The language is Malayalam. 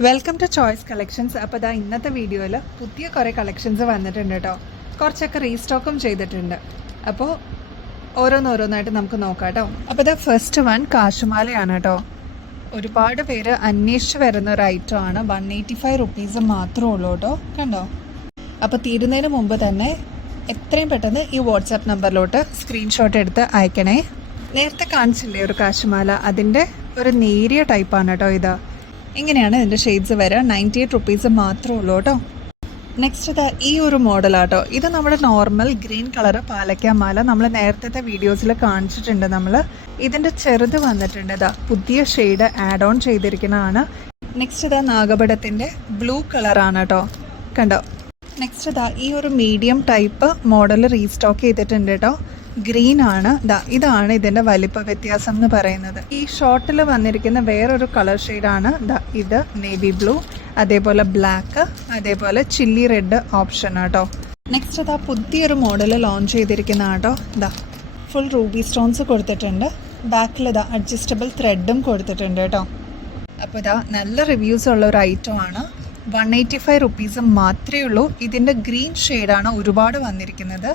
Welcome to choice collections. അപ്പോൾ ഇതാ ഇന്നത്തെ വീഡിയോയിൽ പുതിയ കുറേ കളക്ഷൻസ് വന്നിട്ടുണ്ട് കേട്ടോ. കുറച്ചൊക്കെ റീസ്റ്റോക്കും ചെയ്തിട്ടുണ്ട്. അപ്പോൾ ഓരോന്നോരോന്നായിട്ട് നമുക്ക് നോക്കാം കേട്ടോ. അപ്പോൾ ഇതാ ഫസ്റ്റ് വൺ കാശുമാലയാണ് കേട്ടോ. ഒരുപാട് പേര് അന്വേഷിച്ച് വരുന്ന ഒരു ഐറ്റം ആണ്. 185 റുപ്പീസ് മാത്രമേ ഉള്ളൂ കേട്ടോ. കണ്ടോ? അപ്പോൾ തീരുന്നതിന് മുമ്പ് തന്നെ എത്രയും പെട്ടെന്ന് ഈ വാട്സാപ്പ് നമ്പറിലോട്ട് സ്ക്രീൻഷോട്ട് എടുത്ത് അയക്കണേ. നേരത്തെ കാണിച്ചില്ലേ ഒരു കാശുമാല, അതിൻ്റെ ഒരു നേരിയ ടൈപ്പാണ് കേട്ടോ ഇത്. ഇങ്ങനെയാണ് ഇതിൻ്റെ ഷെയ്ഡ്സ് വരിക. 98 റുപ്പീസ് മാത്രമേ ഉള്ളൂ കേട്ടോ. നെക്സ്റ്റ് ഇതാ ഈ ഒരു മോഡലാട്ടോ. ഇത് നമ്മുടെ നോർമൽ ഗ്രീൻ കളറ് പാലക്കാമാല നമ്മൾ നേരത്തെ വീഡിയോസിൽ കാണിച്ചിട്ടുണ്ട്. നമ്മൾ ഇതിൻ്റെ ചെറുത് വന്നിട്ടുണ്ട്. ഇതാ പുതിയ ഷെയ്ഡ് ആഡ് ഓൺ ചെയ്തിരിക്കുന്നതാണ്. നെക്സ്റ്റ് ഇതാ നാഗപടത്തിൻ്റെ ബ്ലൂ കളറാണ് കേട്ടോ. കണ്ടോ? നെക്സ്റ്റ് ഇതാ ഈ ഒരു മീഡിയം ടൈപ്പ് മോഡൽ റീസ്റ്റോക്ക് ചെയ്തിട്ടുണ്ട് കേട്ടോ. ഗ്രീൻ ആണ്. ഇതാണ് ഇതിൻ്റെ വലിപ്പ വ്യത്യാസം എന്ന് പറയുന്നത്. ഈ ഷോർട്ടിൽ വന്നിരിക്കുന്ന വേറൊരു കളർ ഷെയ്ഡാണ് ഇത്. നേവി ബ്ലൂ, അതേപോലെ ബ്ലാക്ക്, അതേപോലെ ചില്ലി റെഡ് ഓപ്ഷൻ കേട്ടോ. നെക്സ്റ്റ് ഇതാ പുതിയൊരു മോഡൽ ലോഞ്ച് ചെയ്തിരിക്കുന്ന കേട്ടോ. ഫുൾ റൂബി സ്റ്റോൺസ് കൊടുത്തിട്ടുണ്ട്. ബാക്കിൽ അഡ്ജസ്റ്റബിൾ ത്രെഡും കൊടുത്തിട്ടുണ്ട് കേട്ടോ. അപ്പോൾ നല്ല റിവ്യൂസ് ഉള്ള ഒരു ഐറ്റം ആണ്. 185 റുപ്പീസ് മാത്രമേ ഉള്ളൂ. ഇതിൻ്റെ ഗ്രീൻ ഷെയ്ഡാണ് ഒരുപാട് വന്നിരിക്കുന്നത്.